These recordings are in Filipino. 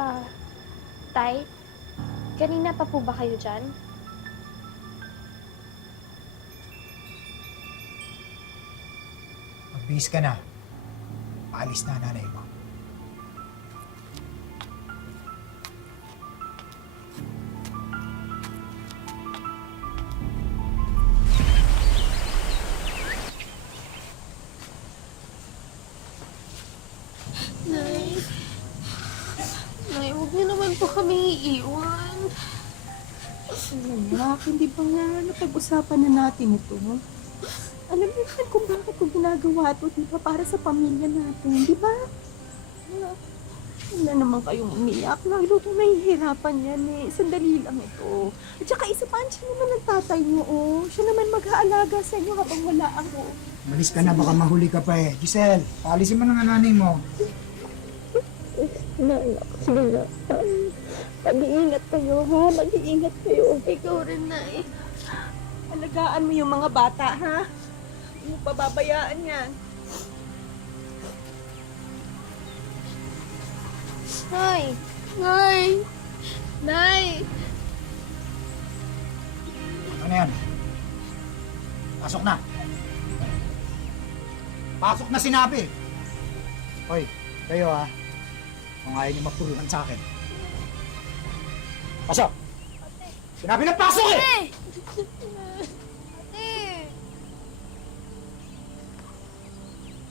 Ah, Tay, kanina pa po ba kayo dyan? Magbihis ka na. Paalis na nanay mo. Nay, Nay, huwag niyo naman po kami iiwan. Anak, hindi ba nga napag-usapan na natin ito? Alam niyo naman kung bakit ko ginagawa ito, di ba? Para sa pamilya natin, di ba? Wala naman kayong umiyak. Lalo kung nahihirapan yan eh. Sandali lang ito. At saka isa pa, siya naman ang tatay niyo, oh. Siya naman mag-aalaga sa inyo habang wala ako. Malis ka na, baka mahuli ka pa eh. Giselle, paalisin mo na nga nanay mo. Nay, sige na. Mag-iingat kayo, ha? Mag-iingat kayo. Ikaw rin, Nay. Alagaan mo yung mga bata, ha? Hindi mo pababayaan yan. Nay! Nay! Nay! Ano yan? Pasok na. Pasok na sinabi. Hoy, kayo ha. Kung ayaw niyo mapuluhan sa akin. Pasok! Sinabi na pasok eh! Ate!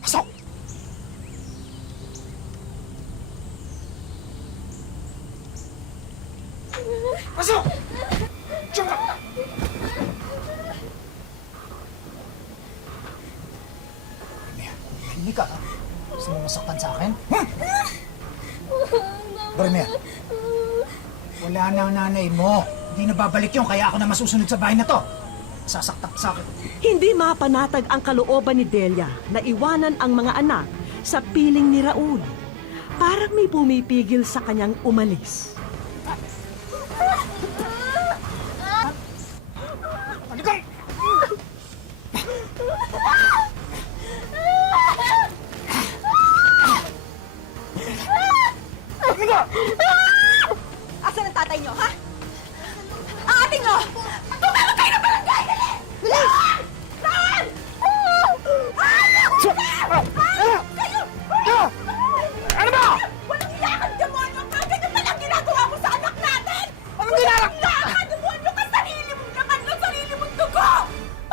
Pasok! Pasok! Diyan ka! Barmea, hindi ka ha? Gusto mo masaktan sa akin? Barmea, wala na ang nanay mo. Hindi na babalik yun, kaya ako na masusunod sa bahay na to. Sasaktan ka sa akin. Hindi mapanatag ang kalooban ni Delia na iwanan ang mga anak sa piling ni Raul. Parang may pumipigil sa kanyang umalis. Ano ka? Ano ka? Asan ang tatay niyo, ha? Ang ating niyo! Tumawag kayo ng barangay! Dali! Bilis! Saan? Ano ba? Walang iyakan, demonyo! Ang ganyan palang ginagawa mo sa anak natin! Anong ginagawa? Iyakan, demonyo ka! Sarili mo naman ng sarili mong dugo!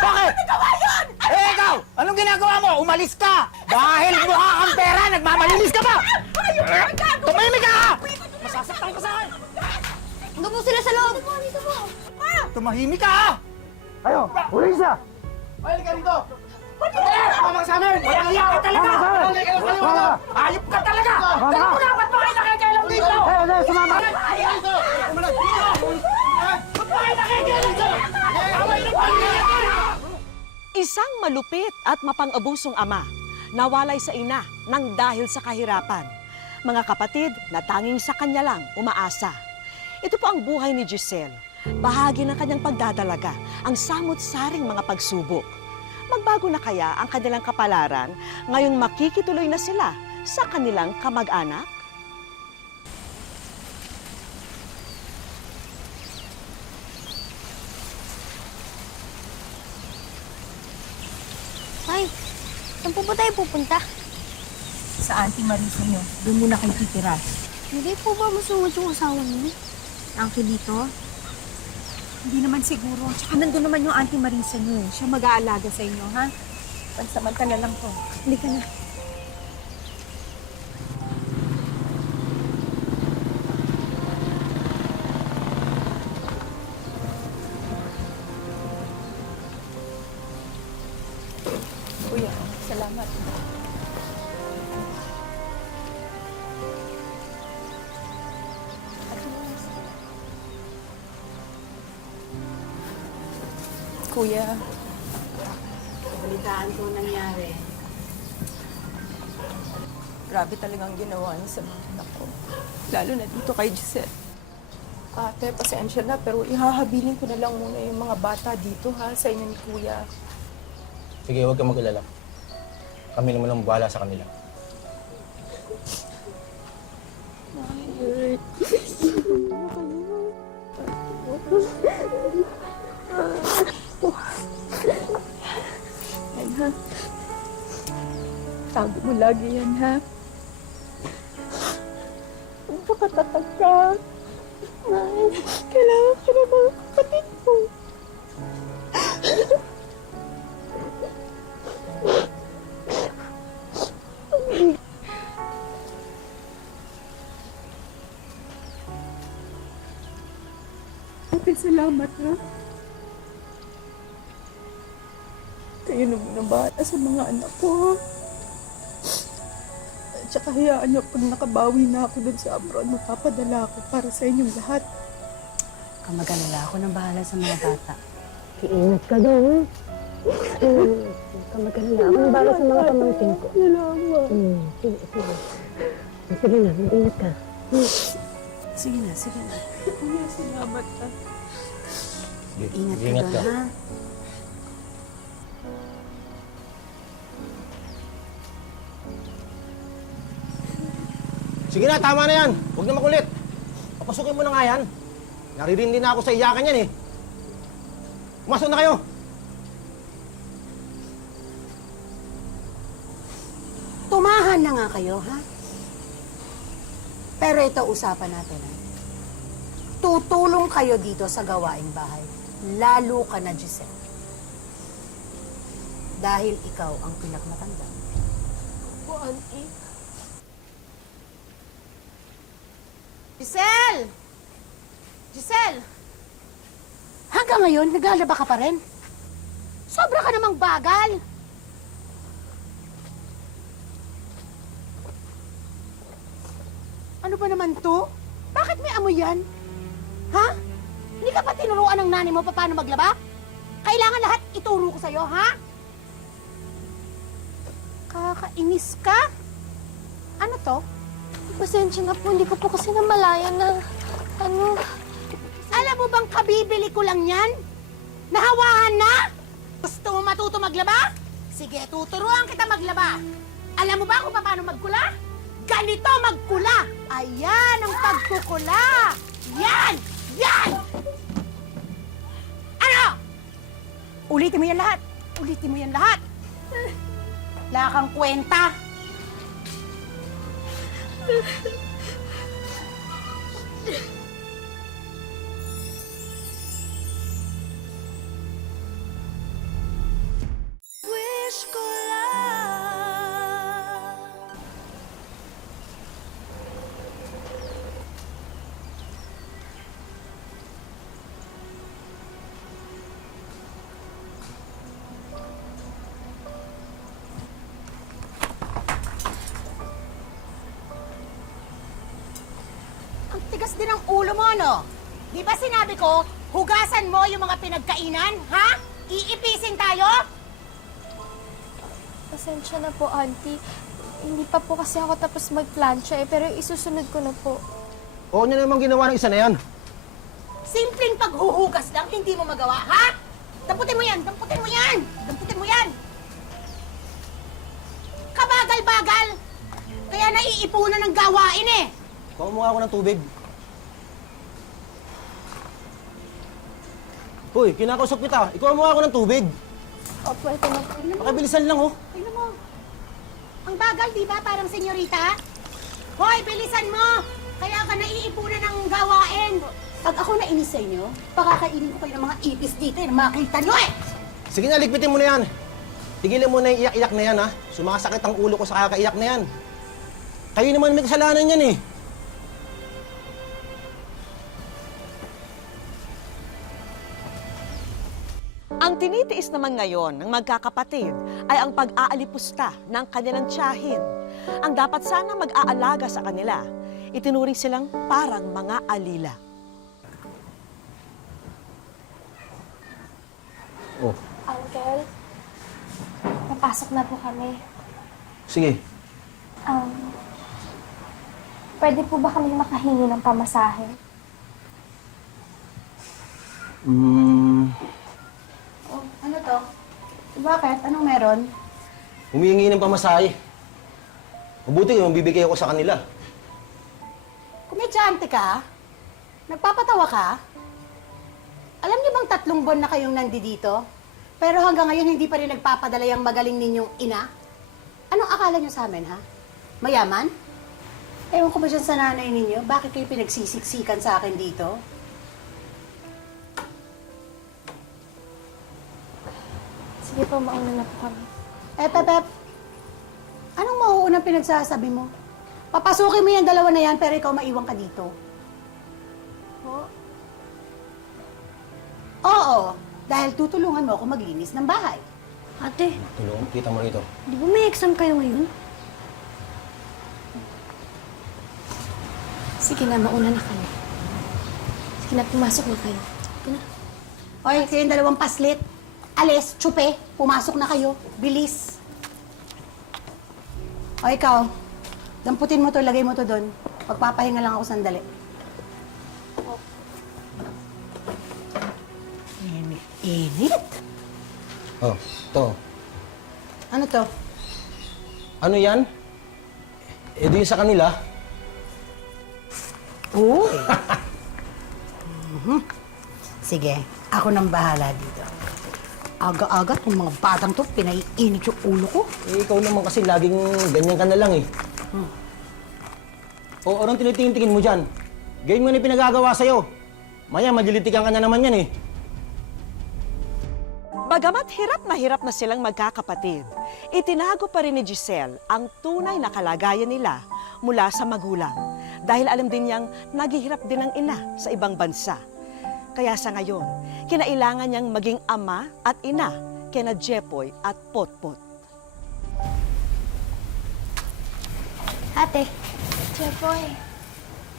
Bakit? Ano nagawa yun? Eh, ikaw! Anong ginagawa mo? Umalis ka! Dahil mukha kang pera, nagmamalinis ka ba? Tumimik ka! Masasaktan ka sa akin! Ano po sila sa loob? Tumahimik ka ha! Ayo! Huli siya! Ay, ka rito! Tama sa amin! Walang iyak ka talaga! Ayop ka talaga! Kaya mo dapat ba kayo nakikailam dito? Sumama! Ba't ba kayo nakikailam dito? Away ng pamilya! Isang malupit at mapang-abusong ama nawalay sa ina nang dahil sa kahirapan. Mga kapatid na tanging sa kanya lang umaasa. Ito po ang buhay ni Giselle. Bahagi ng kanyang pagdadalaga ang samot-saring mga pagsubok. Magbago na kaya ang kanilang kapalaran ngayong makikituloy na sila sa kanilang kamag-anak? Ay, saan po ba tayo pupunta? Sa Auntie Marisa niyo, doon muna kayo titira. Hindi po ba masungod yung asawa niyo? Actually dito, hindi naman siguro. Tsaka nandun naman yung Auntie Marisa niyo. Siya mag-aalaga sa inyo, ha? Pansamantala lang to. Hindi ka na. Kuya, salamat. Kuya, Balitaan ko nangyari. grabe talagang ginawa niya sa mga anak ko. Lalo na dito kay Giselle. Ate, pasensya na, pero ihahabilin ko na lang muna yung mga bata dito, ha? Sa inyo ni Kuya. Sige, huwag kang mag-alala. Kami naman ang bahala sa kanila. Nay, Yan ha. Sabi mo lagi yan ha. Pagkatatag ka. Nay, kailangan ka na mga kapatid ko. Ate, salamat ha. Kayo na muna bahala sa mga anak ko ha. At saka hayaan niyo pag nakabawi na ako dun sa abroad, mapapadala ako para sa inyong lahat. Mag-alala ako nang bahala sa mga bata. Iingat ka doon. Huwag ka mag-alala. Ako nang bahala sa mga pamangkin ko. Salamat. Sige, sige. Sige na, mag-ingat ka. Sige na, sige na. Kuya, salamat ha. Ingat ka Ingat doon, ha? Sige na, tama na yan. Huwag na makulit. Papasukin mo na nga yan. Naririndi na ako sa iyakan yan eh. Pumasok na kayo. Tumahan na nga kayo, ha? Pero ito usapan natin, ha? Tutulong kayo dito sa gawaing bahay. Lalo ka na, Giselle. Dahil ikaw ang pinakamatanda. Po, Auntie. Giselle! Giselle! Hanggang ngayon, naglalaba ka pa rin? Sobra ka namang bagal! Ano ba naman to? Bakit may amoy yan? Ha? Hindi ka pa tinuruan ng nanay mo paano maglaba? Kailangan lahat ituro ko sa'yo, ha? Kakainis ka? Ano to? Pasensya na po, hindi ko po kasi namalayan na, Alam mo bang kabibili ko lang yan? Nahawahan na? Gusto mo matuto maglaba? Sige, tuturuan kita maglaba. Alam mo ba kung paano magkula? Ganito magkula! Ayan ang pagkukula! Yan! Yan! Ano? Ulitin mo yan lahat! Ulitin mo yan lahat! Wala kang kwenta! Wish ko lang Ang tigas din ang ulo mo, no? Di ba sinabi ko, hugasan mo yung mga pinagkainan, ha? Iipisin tayo? Pasensya na po, Auntie. Hindi pa po kasi ako tapos magplansya pero isusunod ko na po. Oo niya namang ginawa ng isa na yan. Simpleng paghuhugas lang, hindi mo magawa, ha? Damputin mo yan! Damputin mo yan! Damputin mo yan! Kabagal-bagal! Kaya naiipunan ng gawain eh! Kuha mo nga ako ng tubig. Hoy, kinakausap kita. Ikuha mo nga ako ng tubig. Opo, ito na po. Pakibilisan lang, oh. Tingnan mo. Ang bagal, di ba? Parang senyorita. Hoy, bilisan mo! Kaya ka naiipunan ng gawain. Pag ako nainis sa inyo, pakakainin ko kayo ng mga ipis dito eh. Makita nyo eh! Sige na, ligpitin mo na yan. Tigilan mo na yung iyak-iyak na yan, ha? Sumakasakit ang ulo ko sa kakaiyak na yan. Kayo naman may kasalanan yan, eh. Ang tinitiis naman ngayon ng magkakapatid ay ang pag-aalipusta ng kanilang tiyahin. Ang dapat sana mag-aalaga sa kanila, itinuring silang parang mga alila. Oh, Uncle, papasok na po kami. sige. Pwede po ba kami makahingi ng pamasahe? Oh, ano to? Bakit? Anong meron? Humihingi ng pamasahe. Mabuti yung bibigay ako sa kanila. Komedyante ka? Nagpapatawa ka? Alam niyo bang 3 buwan na kayong nandito? Pero hanggang ngayon hindi pa rin nagpapadala yung magaling ninyong ina? Anong akala niyo sa amin, ha? Mayaman? Ewan ko ba dyan sa nanay ninyo? Bakit kayo pinagsisiksikan sa akin dito? Sige po, mauna na po kami. Pep, anong mauunang pinagsasabi mo? Papasukin mo yung 2 na yan, pero ikaw maiwan ka dito. Po? Oo, dahil tutulungan mo ako maglinis ng bahay. Ate, Tulong, kita mo rito. di ba may exam kayo ngayon? Sige na, mauna na kami. Sige na, pumasok na kayo. Sige na. Hoy, kayong 2 paslit. Alis, tsupe, pumasok na kayo. Bilis. O ikaw, damputin mo to, lagay mo to doon. Magpapahinga lang ako sandali. Init? Oh, to. Ano to? Ano yan? Eh di sa kanila. Uy! Sige, ako nang bahala dito. Aga-aga tong mga batang to, pinaiinit yung ulo ko. Eh, ikaw naman kasi laging ganyan ka na lang eh. O, anong tinitingin-tingin mo dyan? Gawin mo na yung pinagagawa sa'yo. Maya, magilitikan ka na naman yan eh. Bagamat hirap na silang magkakapatid, itinago pa rin ni Giselle ang tunay na kalagayan nila mula sa magulang. Dahil alam din niyang naghihirap din ang ina sa ibang bansa. Kaya sa ngayon, kinailangan niyang maging ama at ina kina Jepoy at Potpot. Ate. Jepoy,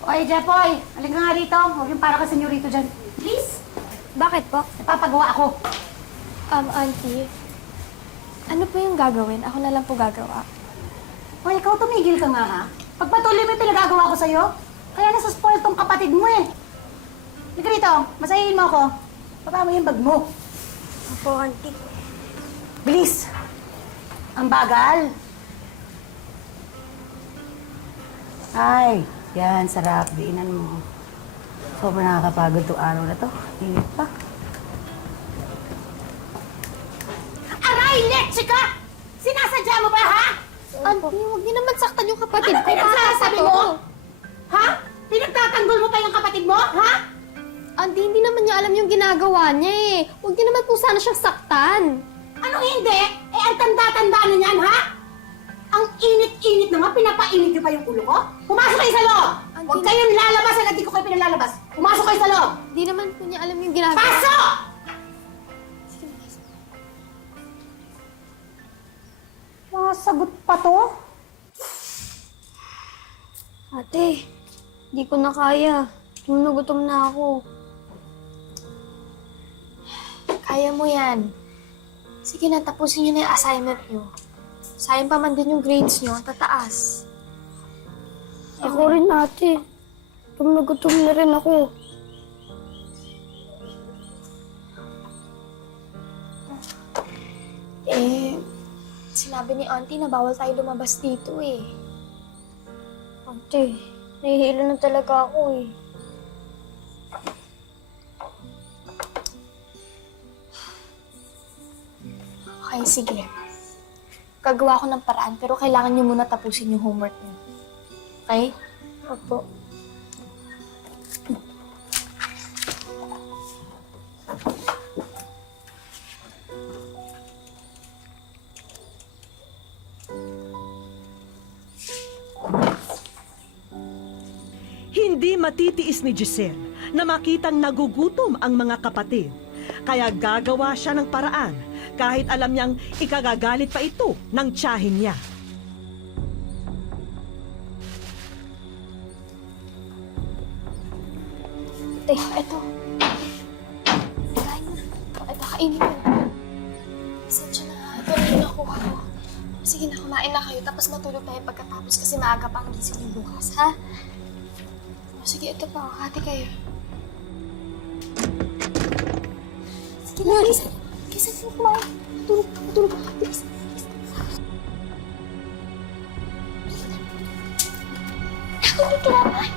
Oy, Jepoy, halika nga rito. Huwag yung para ka senyorito dyan. Please. bakit po? Napapagawa ako. Auntie, ano po yung gagawin? Ako na lang po gagawa. Hoy, ikaw tumigil ka nga, ha? Pagpatuloy mo yung pinagagawa ko sa'yo, kaya nasa spoil tong kapatid mo eh. Halika rito, masahihin mo ako. Baba mo yung bag mo. Opo, Auntie. Bilis! Ang bagal. Ay, yan, sarap. Diinan mo. Sobrang nakakapagod itong araw na to. Init pa. Aray, leche ka! Sinasadya mo ba, ha? Auntie, huwag niyo naman saktan yung kapatid Ano ko. pinagsasabi mo? Ha? Pinagtatanggol mo pa yung kapatid mo, ha? Auntie, hindi naman niya alam yung ginagawa niya eh. Huwag niyo naman po sana siyang saktan. Anong hindi? Eh, ang tanda-tanda na niyan, ha? Ang init-init na nga, pinapainit niyo pa yung ulo ko? Pumasok kayo sa loob! Huwag kayong lalabas at hindi ko kayo pinalalabas. Pumasok kayo sa loob! Hindi naman po niya alam yung ginagawa. Pasok! Mga sagot pa to? Ate, di ko na kaya. Gutom na ako. Kaya mo yan. Sige na, tapusin niyo na yung assignment niyo. Sayang pa man din yung grades niyo, tataas. Ako rin, ate. Gutom na rin ako. Sinabi ni auntie na bawal tayo lumabas dito eh. Ate, nahihilo na talaga ako eh. Okay, sige. Gagawa ko ng paraan pero kailangan niyo muna tapusin yung homework niyo. Okay? Opo. Hindi matitiis ni Giselle na makitang nagugutom ang mga kapatid. Kaya gagawa siya ng paraan kahit alam niyang ikagagalit pa ito ng tiyahin niya. Ate, eto. Kain na. Ito, kainin mo. Pasensya na. Ito na yung nakuha ko. Sige na, kumain na kayo. Tapos matulog tayo pagkatapos kasi maaga pa ang gising yung bukas, ha? Sige, ito pa. Hati kayo. Sige na, Lisa. Kisa na kumain. Tulog. Bilis. Ako dito naman.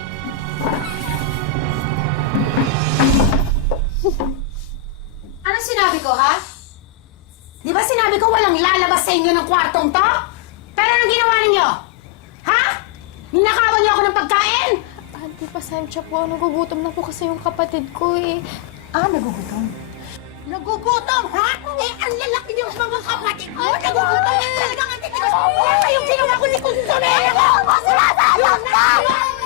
sa inyo ng kwartong to? Pero anong ginawa ninyo? Ha? Ninakawan niyo ako ng pagkain? Ate, pasensya po. Nagugutom na po kasi yung kapatid ko eh. Nagugutom? Nagugutom, ha? Eh, ang lalaki niyo mga kapatid mo. Nagugutom? Talagang ang titigas. Wala kayong ginawa ko ni Kunsonera ko. Sinasalang ka!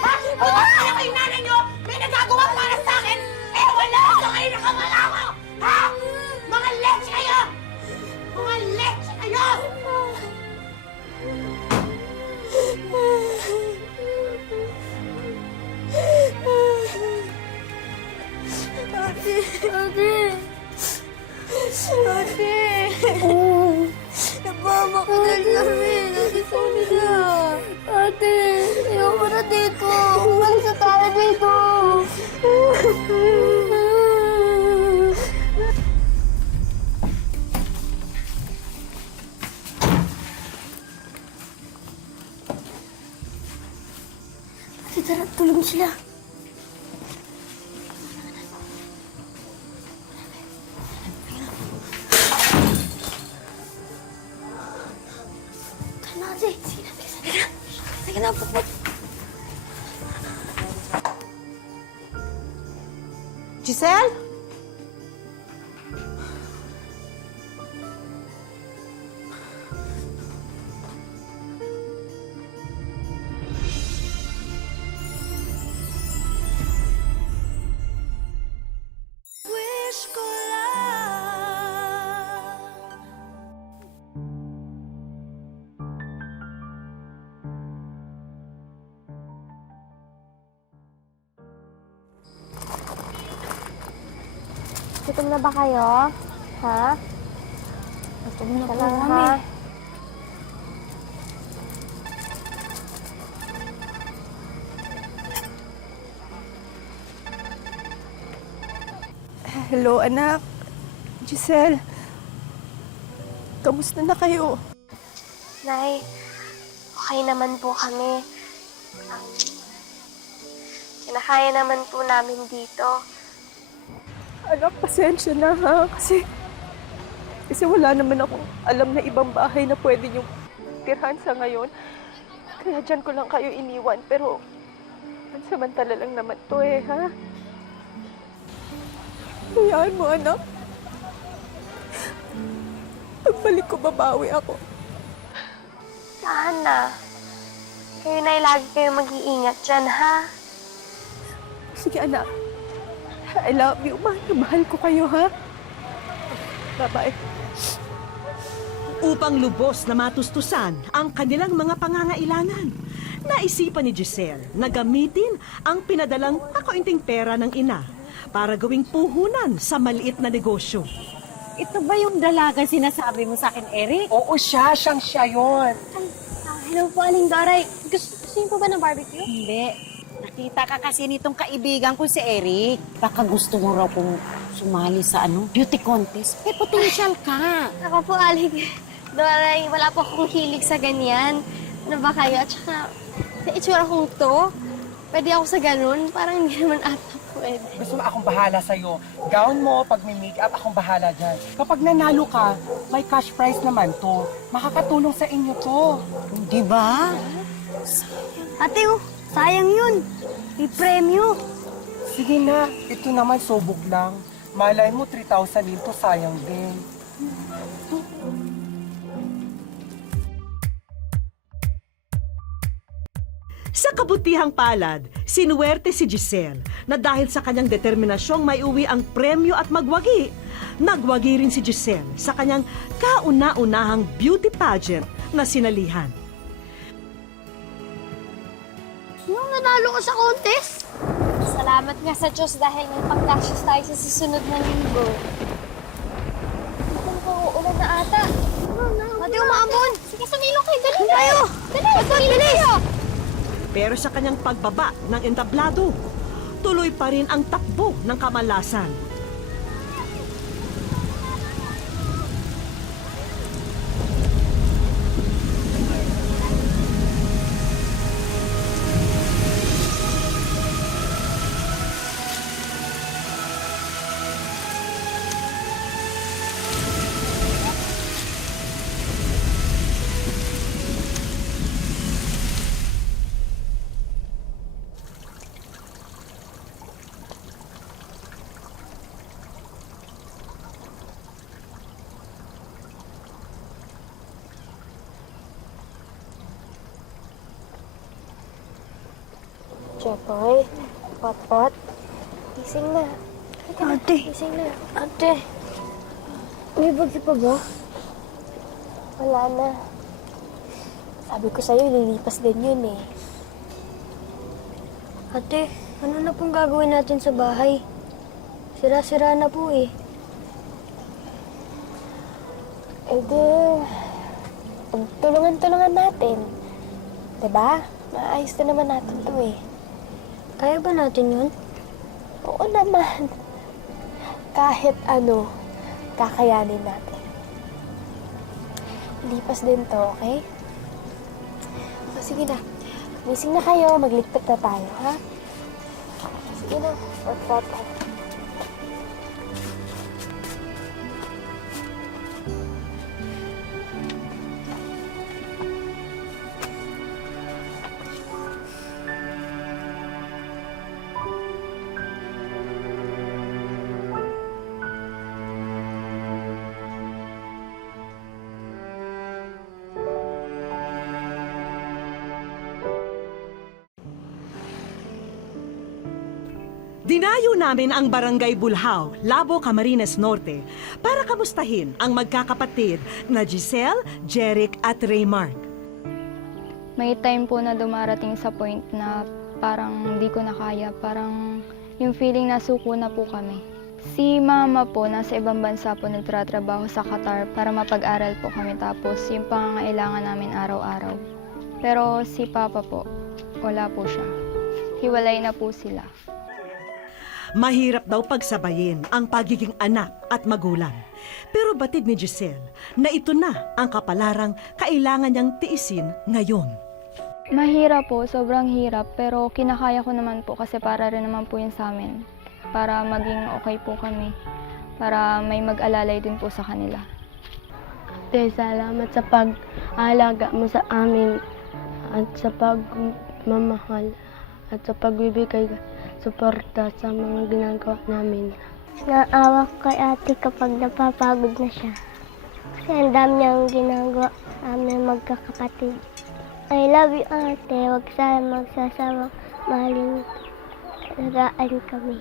Ha? Bukas kaya kayo nanay niyo may nagagawa para sa akin. Eh, wala! So kayo nakamalawa! Ha? Mga leche kayo! Mga leche kayo! Ate! Ate! Ate! Nabama ko na kami. Nagisali na. Ate! Ayoko na dito. Umalis na tayo dito. Ate, tara. Tulog sila. Ate, sige na. Sige na, puput. Giselle? Wish ko lang. Gutom na ba kayo? Ha? Gutom na po Talaga, kami. ha? Hello, anak. Giselle. Kamusta na kayo? Nay, okay naman po kami. Kinakaya naman po namin dito. Anak, pasensya na ha. Kasi wala naman ako alam na ibang bahay na pwede niyong tirhan sa ngayon. Kaya dyan ko lang kayo iniwan. Pero, pansamantala lang naman to ha? Hayaan mo, anak. Pagbalik ko, babawi ako. Sana. Kayo na lagi kayo mag-iingat dyan, ha? Sige, anak. I love you. Mahal ko kayo, ha? Bye-bye. Upang lubos na matustusan ang kanilang mga pangangailangan, naisipan ni Giselle na gamitin ang pinadalang kaunting pera ng ina para gawing puhunan sa maliit na negosyo. Ito ba yung dalaga sinasabi mo sa akin, Eric? Oo, siya yun. Hello po, Aling Doray. Gusto niyo po ba ng barbecue? Hindi. Nakita ka kasi nitong kaibigan ko si Eric. Baka gusto mo raw kung sumali sa beauty contest. May potential ka. Ako po, Aling Doray. Wala po akong hilig sa ganyan. Ano ba kayo? At saka, sa itsura kong to, pwede ako sa ganun. Parang hindi naman ata pwede. Gusto mo akong bahala sa'yo. Gown mo, pag may makeup, akong bahala dyan. Kapag nanalo ka, may cash prize naman to. Makakatulong sa inyo to. Di ba? Ate, sayang yun. May premyo. Sige na, ito naman subok lang. Malay mo, 3,000 dito, sayang din. Sa kabutihang palad, sinuwerte si Giselle na dahil sa kanyang determinasyong maiuwi ang premyo at magwagi, nagwagi rin si Giselle sa kanyang kauna-unahang beauty pageant na sinalihan. Yung nanalo ka sa contest? Salamat nga sa Diyos dahil may pangkasya tayo sa susunod na linggo. Mukhang uulan na ata. Ate, umaambon! Sige, sumilong kayo! Dali tayo! Dali! Dali kayo! Pero sa kanyang pagbaba ng entablado, tuloy pa rin ang takbo ng kamalasan. Jepoy, Pot-Pot, gising na. Ate. Gising na. Ate, may bagyo pa ba? Wala na. Sabi ko sa'yo, lilipas din yun eh. Ate, ano na pong gagawin natin sa bahay? Sira-sira na po eh. Eh di, tulungan-tulungan natin. Diba? Maayos na naman natin to eh. Kaya ba natin yun? Oo naman. Kahit ano, kakayanin natin. Lipas din to, okay? O, sige na. Gising na kayo, magligpit na tayo, ha? Sige na, Pot-Pot. Dinayo namin ang Barangay Bulhaw, Labo, Camarines Norte para kamustahin ang magkakapatid na Giselle, Jeric at Raymark. May time po na dumarating sa point na parang hindi ko na kaya, parang yung feeling na suko na po kami. Si mama po, nasa ibang bansa po nagtratrabaho sa Qatar para mapag-aral po kami, tapos yung pangangailangan namin araw-araw. Pero si papa po, wala po siya. Hiwalay na po sila. Mahirap daw pagsabayin ang pagiging anak at magulang. Pero batid ni Giselle na ito na ang kapalarang kailangan niyang tiisin ngayon. Mahirap po, sobrang hirap, pero kinakaya ko naman po kasi para rin naman po yun sa amin. Para maging okay po kami. Para may mag-alalay din po sa kanila. Ate, salamat sa pag-aalaga mo sa amin at sa pagmamahal at sa pagbibigay suporta sa mga ginagawa namin. Naawa ko kay ate kapag napapagod na siya. Kasi ang dami niyang ginagawa amin magkakapatid. I love you, ate. Huwag sana magsasawang mahalin. Alagaan kami.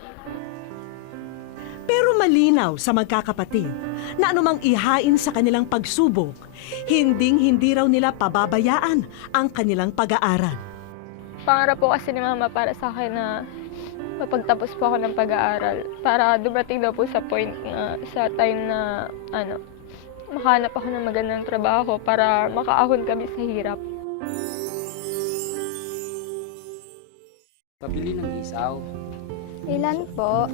Pero malinaw sa magkakapatid na anumang ihain sa kanilang pagsubok, hindi raw nila pababayaan ang kanilang pag-aaral. Pangarap po kasi ni mama para sa akin na mapagtapos po ako ng pag-aaral. Para dumating daw po sa point na, sa time na, makahanap ako ng magandang trabaho para makaahon kami sa hirap. Pabili ng isaw. Ilan po?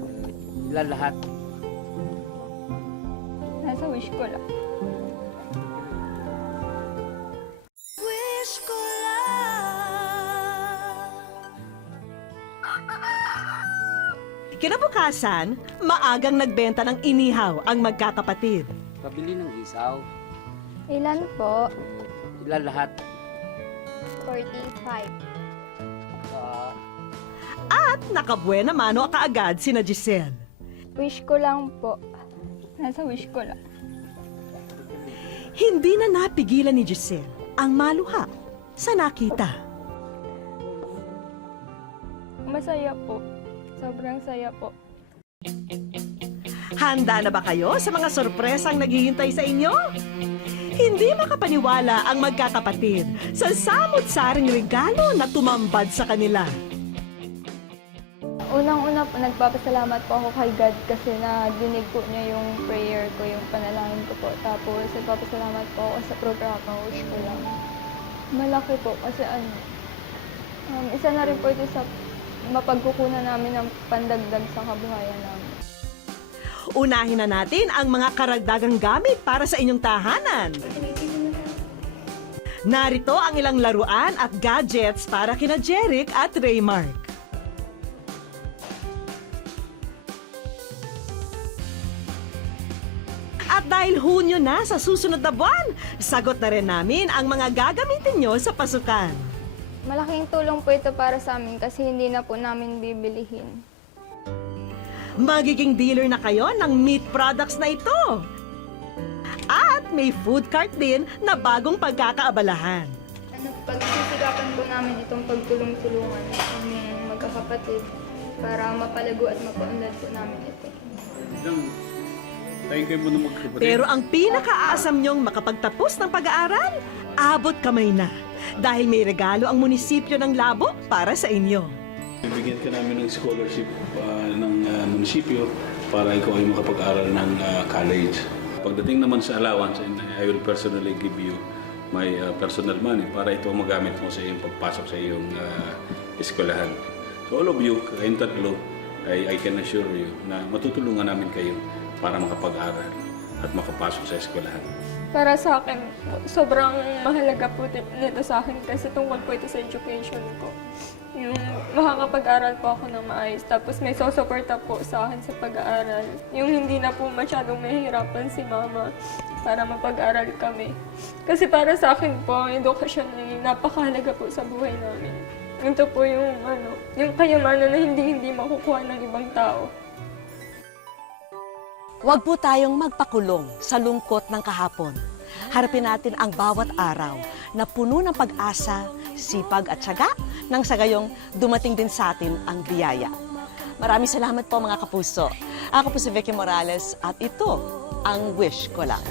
Ilan lahat? Nasa wish ko lang. Kinabukasan, maagang nagbenta ng inihaw ang magkakapatid. Pabili ng isaw. Ilan po? Ilan lahat? 45. At nakabuena mano kaagad sina Giselle. Wish ko lang po. Nasa wish ko lang. Hindi na napigilan ni Giselle ang maluha sa nakita. Masaya po. Sobrang saya po. Handa na ba kayo sa mga sorpresang naghihintay sa inyo? Hindi makapaniwala ang magkakapatid sa samot-saring regalo na tumambad sa kanila. Unang-una po, nagpapasalamat po ako kay God kasi nadinig po niya yung prayer ko, yung panalangin ko po. Tapos, nagpapasalamat po ako sa programa, wish ko lang. Malaki po kasi isa na rin po ito sa mapagkukunan namin ng pandagdag sa kabuhayan namin. Unahin na natin ang mga karagdagang gamit para sa inyong tahanan. Narito ang ilang laruan at gadgets para kina Jeric at Raymark. At dahil Hunyo na sa susunod na buwan, sagot na rin namin ang mga gagamitin nyo sa pasukan. Malaking tulong po ito para sa amin kasi hindi na po namin bibilihin. Magiging dealer na kayo ng meat products na ito. At may food cart din na bagong pagkakaabalahan. Pagsisigapan po namin itong pagtulong-tulungan ang kapatid para mapalago at mapaunlad po namin ito. Pero ang pinakaasam niyong makapagtapos ng pag-aaral, abot kamay na. Dahil may regalo ang munisipyo ng Labo para sa inyo. Bibigyan ka namin ng scholarship ng munisipyo para ikaw ay makapag-aral ng college. Pagdating naman sa allowance, I will personally give you my personal money para ito magamit mo sa iyong pagpasok sa iyong eskwelahan. So all of you, kayong tatlo, I can assure you na matutulungan namin kayo para makapag-aral at makapasok sa eskwelahan. Para sa akin, sobrang mahalaga po nito sa akin kasi tungkol po ito sa education ko. Yung makakapag-aral po ako ng maayos, tapos may sosuporta po sa akin sa pag-aaral. Yung hindi na po masyadong mahihirapan si mama para mapag-aral kami. Kasi para sa akin po, ang edukasyon ay napakahalaga po sa buhay namin. Ito po yung, yung kayamanan na hindi makukuha ng ibang tao. Huwag po tayong magpakulong sa lungkot ng kahapon. Harapin natin ang bawat araw na puno ng pag-asa, sipag at tiyaga nang sa gayong dumating din sa atin ang biyaya. Maraming salamat po mga kapuso. Ako po si Vicky Morales at ito ang wish ko lang.